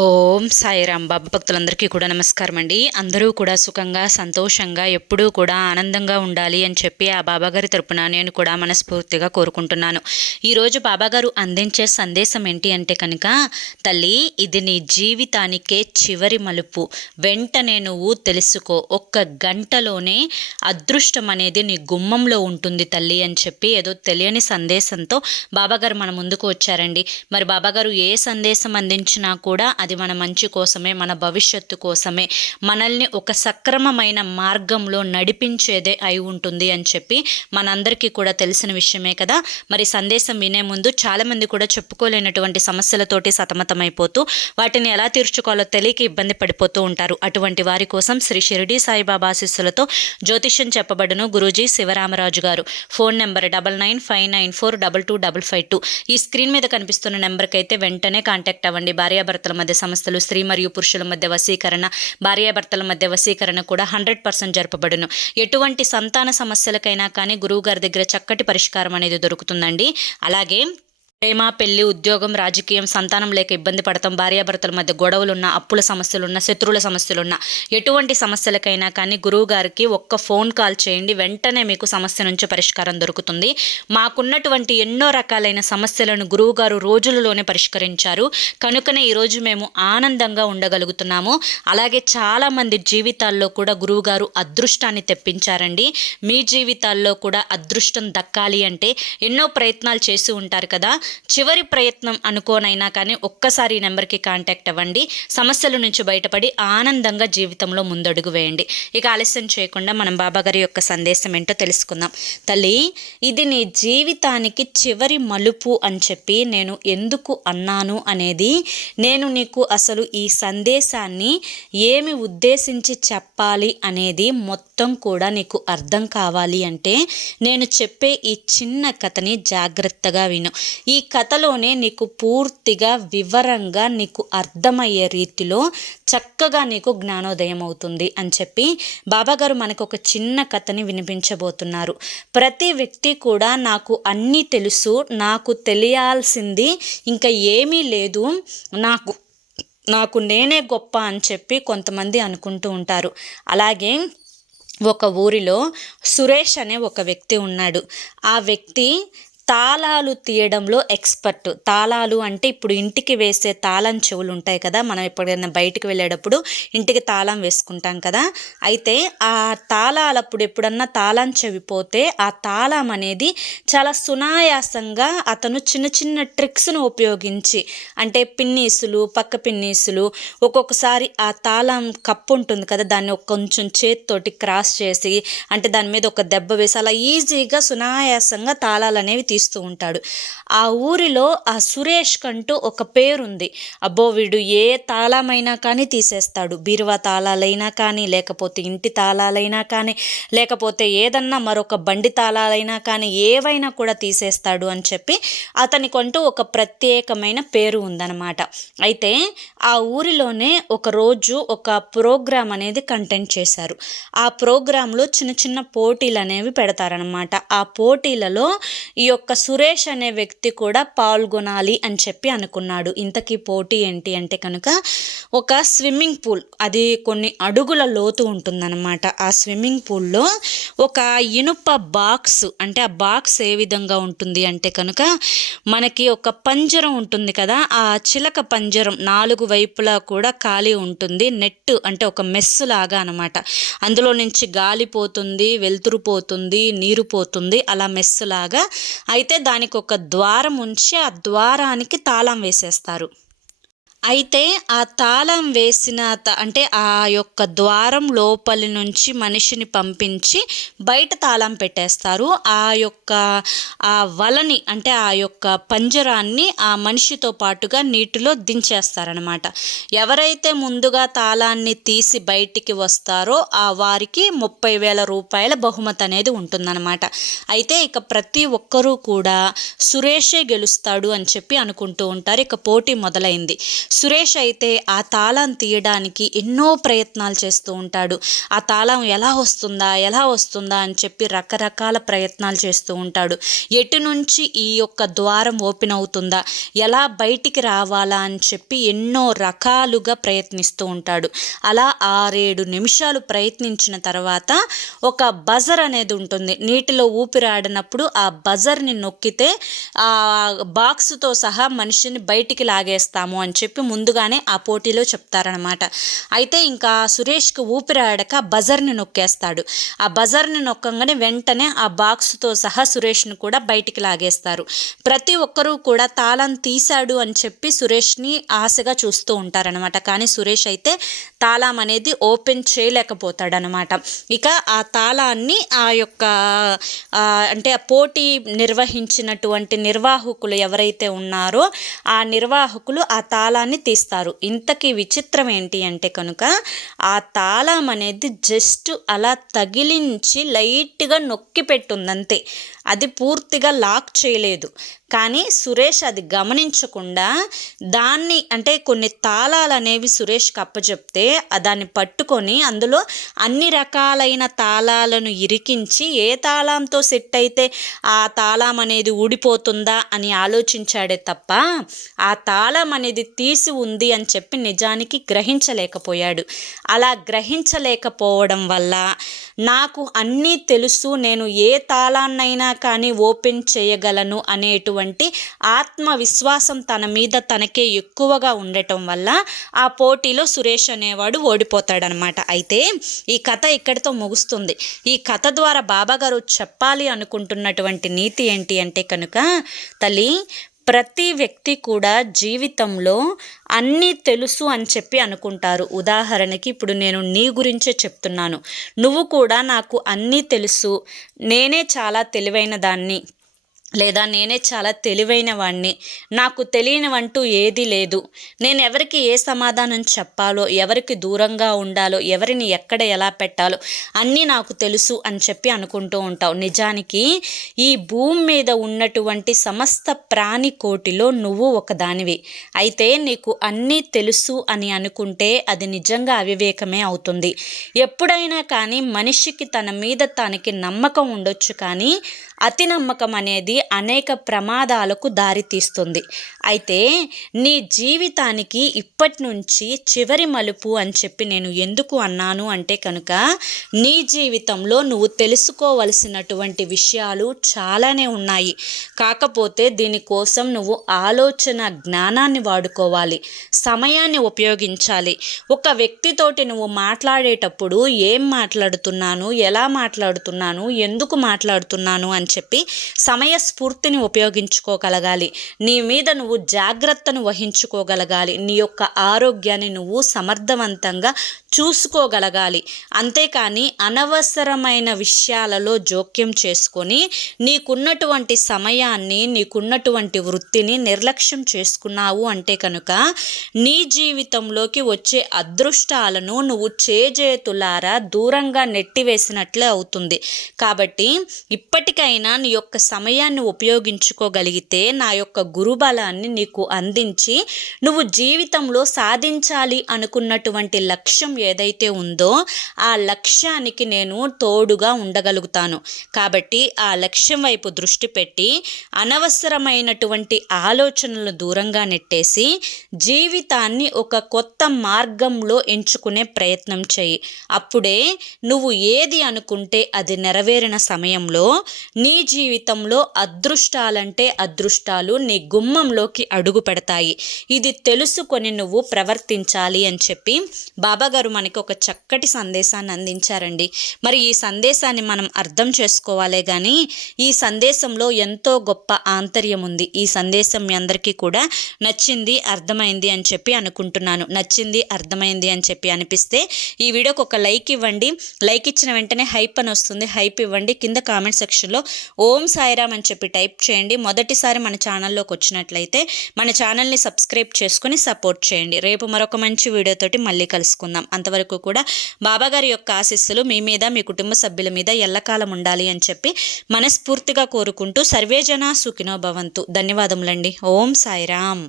ఓం సాయిరాం. బాబా భక్తులందరికీ కూడా నమస్కారం అండి. అందరూ కూడా సుఖంగా సంతోషంగా ఎప్పుడూ కూడా ఆనందంగా ఉండాలి అని చెప్పి ఆ బాబాగారి తరపున నేను కూడా మనస్ఫూర్తిగా కోరుకుంటున్నాను. ఈరోజు బాబాగారు అందించే సందేశం ఏంటి అంటే కనుక, తల్లి ఇది నీ జీవితానికే చివరి మలుపు, వెంటనే నువ్వు తెలుసుకో, ఒక్క గంటలోనే అదృష్టం అనేది నీ గుమ్మంలో ఉంటుంది తల్లి అని చెప్పి ఏదో తెలియని సందేశంతో బాబాగారు మన ముందుకు వచ్చారండి. మరి బాబాగారు ఏ సందేశం అందించినా కూడా అది మన మంచి కోసమే, మన భవిష్యత్తు కోసమే, మనల్ని ఒక సక్రమమైన మార్గంలో నడిపించేదే అయి ఉంటుంది అని చెప్పి మనందరికీ కూడా తెలిసిన విషయమే కదా. మరి సందేశం వినే ముందు చాలామంది కూడా చెప్పుకోలేనటువంటి సమస్యలతోటి సతమతమైపోతూ వాటిని ఎలా తీర్చుకోవాలో తెలియక ఇబ్బంది పడిపోతూ ఉంటారు. అటువంటి వారి కోసం శ్రీ షిరిడి సాయిబాబా ఆశీస్సులతో జ్యోతిష్యం చెప్పబడును గురూజీ శివరామరాజు గారు. Phone number 9959942255. ఈ స్క్రీన్ మీద కనిపిస్తున్న నెంబర్కి అయితే వెంటనే కాంటాక్ట్ అవ్వండి. భార్యాభర్తల మధ్య సమస్యలు, స్త్రీ మరియు పురుషుల మధ్య వశీకరణ, భార్యాభర్తల మధ్య వశీకరణ కూడా 100% జరపబడును. ఎటువంటి సంతాన సమస్యలకైనా కానీ గురువు గారి దగ్గర చక్కటి పరిష్కారం అనేది దొరుకుతుందండి. అలాగే ప్రేమ, పెళ్లి, ఉద్యోగం, రాజకీయం, సంతానం లేక ఇబ్బంది పడతాం, భార్యాభర్తల మధ్య గొడవలున్నా, అప్పుల సమస్యలున్నా, శత్రువుల సమస్యలున్నా, ఎటువంటి సమస్యలకైనా కానీ గురువు గారికి ఒక్క ఫోన్ కాల్ చేయండి, వెంటనే మీకు సమస్య నుంచి పరిష్కారం దొరుకుతుంది. మాకున్నటువంటి ఎన్నో రకాలైన సమస్యలను గురువు గారు రోజులలోనే పరిష్కరించారు. కనుకనే ఈరోజు మేము ఆనందంగా ఉండగలుగుతున్నాము. అలాగే చాలామంది జీవితాల్లో కూడా గురువు గారు అదృష్టాన్ని తెప్పించారండి. మీ జీవితాల్లో కూడా అదృష్టం దక్కాలి అంటే ఎన్నో ప్రయత్నాలు చేసి ఉంటారు కదా. చివరి ప్రయత్నం అనుకోనైనా కానీ ఒక్కసారి ఈ నెంబర్కి కాంటాక్ట్ అవ్వండి. సమస్యల నుంచి బయటపడి ఆనందంగా జీవితంలో ముందడుగు వేయండి. ఇక ఆలస్యం చేయకుండా మనం బాబాగారి యొక్క సందేశం ఏంటో తెలుసుకుందాం. తల్లి, ఇది నీ జీవితానికి చివరి మలుపు అని చెప్పి నేను ఎందుకు అన్నాను అనేది, నేను నీకు అసలు ఈ సందేశాన్ని ఏమి ఉద్దేశించి చెప్పాలి అనేది మొత్తం కూడా నీకు అర్థం కావాలి అంటే నేను చెప్పే ఈ చిన్న కథని జాగ్రత్తగా విను. ఈ కథలోనే నీకు పూర్తిగా వివరంగా నీకు అర్థమయ్యే రీతిలో చక్కగా నీకు జ్ఞానోదయం అవుతుంది అని చెప్పి బాబాగారు మనకు ఒక చిన్న కథని వినిపించబోతున్నారు. ప్రతి వ్యక్తి కూడా నాకు అన్నీ తెలుసు, నాకు తెలియాల్సింది ఇంకా ఏమీ లేదు, నాకు నేనే గొప్ప అని చెప్పి కొంతమంది అనుకుంటూ ఉంటారు. అలాగే ఒక ఊరిలో సురేష్ అనే ఒక వ్యక్తి ఉన్నాడు. ఆ వ్యక్తి తాళాలు తీయడంలో ఎక్స్పర్ట్. తాళాలు అంటే ఇప్పుడు ఇంటికి వేసే తాళం చెవులు ఉంటాయి కదా, మనం ఎప్పుడైనా బయటికి వెళ్ళేటప్పుడు ఇంటికి తాళం వేసుకుంటాం కదా. అయితే ఆ తాళాలప్పుడు ఎప్పుడన్నా తాళం చెవిపోతే ఆ తాళం అనేది చాలా సునాయాసంగా అతను చిన్న చిన్న ట్రిక్స్ను ఉపయోగించి, అంటే పిన్నీసులు, పక్క పిన్నీసులు, ఒక్కొక్కసారి ఆ తాళం కప్పు ఉంటుంది కదా, దాన్ని కొంచెం చేతితోటి క్రాస్ చేసి, అంటే దాని మీద ఒక దెబ్బ వేసి అలా ఈజీగా సునాయాసంగా తాళాలు అనేవి తీస్తూ ఉంటాడు. ఆ ఊరిలో ఆ సురేష్ కంటూ ఒక పేరుంది. అబ్బో, వీడు ఏ తాళమైనా కానీ తీసేస్తాడు. బీరువా తాళాలైనా కానీ, లేకపోతే ఇంటి తాళాలైనా కానీ, లేకపోతే ఏదన్నా మరొక బండి తాళాలైనా కానీ, ఏవైనా కూడా తీసేస్తాడు అని చెప్పి అతనికంటూ ఒక ప్రత్యేకమైన పేరు ఉందన్నమాట. అయితే ఆ ఊరిలోనే ఒకరోజు ఒక ప్రోగ్రాం అనేది కంటెంట్ చేశారు. ఆ ప్రోగ్రాంలో చిన్న చిన్న పోటీలు అనేవి పెడతారనమాట. ఆ పోటీలలో ఈ యొక్క సురేష్ అనే వ్యక్తి కూడా పాల్గొనాలి అని చెప్పి అనుకున్నాడు. ఇంతకీ పోటీ ఏంటి అంటే కనుక ఒక స్విమ్మింగ్ పూల్, అది కొన్ని అడుగుల లోతు ఉంటుందన్నమాట. ఆ స్విమ్మింగ్ పూల్లో ఒక ఇనుప బాక్స్, అంటే ఆ బాక్స్ ఏ విధంగా ఉంటుంది అంటే కనుక మనకి ఒక పంజరం ఉంటుంది కదా, ఆ చిలక పంజరం 4 వైపులా కూడా ఖాళీ ఉంటుంది. నెట్ అంటే ఒక మెస్సు లాగా అనమాట. అందులో నుంచి గాలి పోతుంది, వెలుతురు పోతుంది, నీరు పోతుంది, అలా మెస్సు లాగా. అయితే దానికి ఒక ద్వారం ఉంచి ఆ ద్వారానికి తాళం వేసేస్తారు. అయితే ఆ తాళం వేసిన అంటే ఆ యొక్క ద్వారం లోపలి నుంచి మనిషిని పంపించి బయట తాళం పెట్టేస్తారు. ఆ యొక్క ఆ వలని, అంటే ఆ యొక్క పంజరాన్ని ఆ మనిషితో పాటుగా నీటిలో దించేస్తారనమాట. ఎవరైతే ముందుగా తాళాన్ని తీసి బయటికి వస్తారో ఆ వారికి 30,000 రూపాయల బహుమతి అనేది ఉంటుందన్నమాట. అయితే ఇక ప్రతి ఒక్కరూ కూడా సురేషే గెలుస్తాడు అని చెప్పి అనుకుంటూ ఉంటారు. ఇక పోటీ మొదలైంది. సురేష్ అయితే ఆ తాళం తీయడానికి ఎన్నో ప్రయత్నాలు చేస్తూ ఉంటాడు. ఆ తాళం ఎలా వస్తుందా అని చెప్పి రకరకాల ప్రయత్నాలు చేస్తూ ఉంటాడు. ఎటు నుంచి ఈ యొక్క ద్వారం ఓపెన్ అవుతుందా, ఎలా బయటికి రావాలా అని చెప్పి ఎన్నో రకాలుగా ప్రయత్నిస్తూ ఉంటాడు. అలా 6-7 నిమిషాలు ప్రయత్నించిన తర్వాత ఒక బజర్ అనేది ఉంటుంది. నీటిలో ఊపిరాడినప్పుడు ఆ బజర్ని నొక్కితే ఆ బాక్స్తో సహా మనిషిని బయటికి లాగేస్తాము అని చెప్పి ముందుగానే ఆ పోటీలో చెప్తారనమాట. అయితే ఇంకా సురేష్కి ఊపిరాడక బజర్ని నొక్కేస్తాడు. ఆ బజర్ని నొక్కగానే వెంటనే ఆ బాక్స్తో సహా సురేష్ని కూడా బయటికి లాగేస్తారు. ప్రతి ఒక్కరూ కూడా తాళం తీశాడు అని చెప్పి సురేష్ని ఆశగా చూస్తూ ఉంటారనమాట. కానీ సురేష్ అయితే తాళం అనేది ఓపెన్ చేయలేకపోతాడనమాట. ఇక ఆ తాళాన్ని ఆ యొక్క అంటే ఆ పోటీ నిర్వహించినటువంటి నిర్వాహకులు ఎవరైతే ఉన్నారో ఆ నిర్వాహకులు ఆ తాళాన్ని తీస్తారు. ఇంతకీ విచిత్రం ఏంటి అంటే కనుక ఆ తాళం అనేది జస్ట్ అలా తగిలించి లైట్గా నొక్కి పెట్టుందంతే. అది పూర్తిగా లాక్ చేయలేదు. కానీ సురేష్ అది గమనించకుండా దాన్ని అంటే కొన్ని తాళాలు అనేవి సురేష్కి అప్పచెప్తే దాన్ని పట్టుకొని అందులో అన్ని రకాలైన తాళాలను ఇరికించి ఏ తాళంతో సెట్ అయితే ఆ తాళం అనేది ఊడిపోతుందా అని ఆలోచించాడే తప్ప ఆ తాళం అనేది తీసి ఉంది అని చెప్పి నిజానికి గ్రహించలేకపోయాడు. అలా గ్రహించలేకపోవడం వల్ల నాకు అన్నీ తెలుసు, నేను ఏ తాళాన్నైనా కానీ ఓపెన్ చేయగలను అనేటువంటి ఆత్మవిశ్వాసం తన మీద తనకే ఎక్కువగా ఉండటం వల్ల ఆ పోటీలో సురేష్ అనేవాడు ఓడిపోతాడనమాట. అయితే ఈ కథ ఇక్కడితో ముగుస్తుంది. ఈ కథ ద్వారా బాబాగారు చెప్పాలి అనుకుంటున్నటువంటి నీతి ఏంటి అంటే కనుక, తల్లి, ప్రతి వ్యక్తి కూడా జీవితంలో అన్నీ తెలుసు అని చెప్పి అనుకుంటారు. ఉదాహరణకి ఇప్పుడు నేను నీ గురించే చెప్తున్నాను. నువ్వు కూడా నాకు అన్నీ తెలుసు, నేనే చాలా తెలివైన దాన్ని, లేదా నేనే చాలా తెలివైన వాణ్ణి, నాకు తెలియనివంటూ ఏదీ లేదు, నేను ఎవరికి ఏ సమాధానం చెప్పాలో, ఎవరికి దూరంగా ఉండాలో, ఎవరిని ఎక్కడ ఎలా పెట్టాలో అన్నీ నాకు తెలుసు అని చెప్పి అనుకుంటూ ఉంటావు. నిజానికి ఈ భూమి మీద ఉన్నటువంటి సమస్త ప్రాణికోటిలో నువ్వు ఒకదానివి. అయితే నీకు అన్నీ తెలుసు అని అనుకుంటే అది నిజంగా అవివేకమే అవుతుంది. ఎప్పుడైనా కానీ మనిషికి తన మీద తనకి నమ్మకం ఉండొచ్చు, కానీ అతి నమ్మకం అనేది అనేక ప్రమాదాలకు దారితీస్తుంది. అయితే నీ జీవితానికి ఇప్పటి నుంచి చివరి మలుపు అని చెప్పి నేను ఎందుకు అన్నాను అంటే కనుక, నీ జీవితంలో నువ్వు తెలుసుకోవలసినటువంటి విషయాలు చాలానే ఉన్నాయి. కాకపోతే దీనికోసం నువ్వు ఆలోచన జ్ఞానాన్ని వాడుకోవాలి, సమయాన్ని ఉపయోగించాలి. ఒక వ్యక్తితోటి నువ్వు మాట్లాడేటప్పుడు ఏం మాట్లాడుతున్నాను, ఎలా మాట్లాడుతున్నాను, ఎందుకు మాట్లాడుతున్నాను అని చెప్పి సమయస్ఫూర్తిని ఉపయోగించుకోగలగాలి. నీ మీద నువ్వు జాగ్రత్తను వహించుకోగలగాలి. నీ యొక్క ఆరోగ్యాన్ని నువ్వు సమర్థవంతంగా చూసుకోగలగాలి. అంతేకాని అనవసరమైన విషయాలలో జోక్యం చేసుకొని నీకున్నటువంటి సమయాన్ని, నీకున్నటువంటి వృత్తిని నిర్లక్ష్యం చేసుకున్నావు అంటే కనుక నీ జీవితంలోకి వచ్చే అదృష్టాలను నువ్వు చేజేతులారా దూరంగా నెట్టివేసినట్లే అవుతుంది. కాబట్టి ఇప్పటికైనా నీ యొక్క సమయాన్ని ఉపయోగించుకోగలిగితే నా యొక్క గురుబలాన్ని నీకు అందించి నువ్వు జీవితంలో సాధించాలి అనుకున్నటువంటి లక్ష్యం ఏదైతే ఉందో ఆ లక్ష్యానికి నేను తోడుగా ఉండగలుగుతాను. కాబట్టి ఆ లక్ష్యం వైపు దృష్టి పెట్టి అనవసరమైనటువంటి ఆలోచనలు దూరంగా నెట్టేసి జీవితాన్ని ఒక కొత్త మార్గంలో ఎంచుకునే ప్రయత్నం చేయి. అప్పుడే నువ్వు ఏది అనుకుంటే అది నెరవేరిన సమయంలో నీ జీవితంలో అదృష్టాలంటే అదృష్టాలు నీ గుమ్మంలోకి అడుగు పెడతాయి. ఇది తెలుసుకొని నువ్వు ప్రవర్తించాలి అని చెప్పి బాబాగారు మనకి ఒక చక్కటి సందేశాన్ని అందించారండి. మరి ఈ సందేశాన్ని మనం అర్థం చేసుకోవాలే కానీ ఈ సందేశంలో ఎంతో గొప్ప ఆంతర్యం ఉంది. ఈ సందేశం మీ అందరికీ కూడా నచ్చింది, అర్థమైంది అని చెప్పి అనుకుంటున్నాను. నచ్చింది, అర్థమైంది అని చెప్పి అనిపిస్తే ఈ వీడియోకి ఒక లైక్ ఇవ్వండి. లైక్ ఇచ్చిన వెంటనే హైప్ అని వస్తుంది, హైప్ ఇవ్వండి. కింద కామెంట్ సెక్షన్లో ఓం సాయిరామ్ అని చెప్పి టైప్ చేయండి. మొదటిసారి మన ఛానల్లోకి వచ్చినట్లయితే మన ఛానల్ని సబ్స్క్రైబ్ చేసుకుని సపోర్ట్ చేయండి. రేపు మరొక మంచి వీడియోతోటి మళ్ళీ కలుసుకుందాం. అంతవరకు కూడా బాబాగారి యొక్క ఆశీస్సులు మీ మీద, మీ కుటుంబ సభ్యుల మీద ఎల్లకాలం ఉండాలి అని చెప్పి మనస్ఫూర్తిగా కోరుకుంటూ సర్వేజన సుఖినో భవంతు. ధన్యవాదములండి. ఓం సాయిరామ్.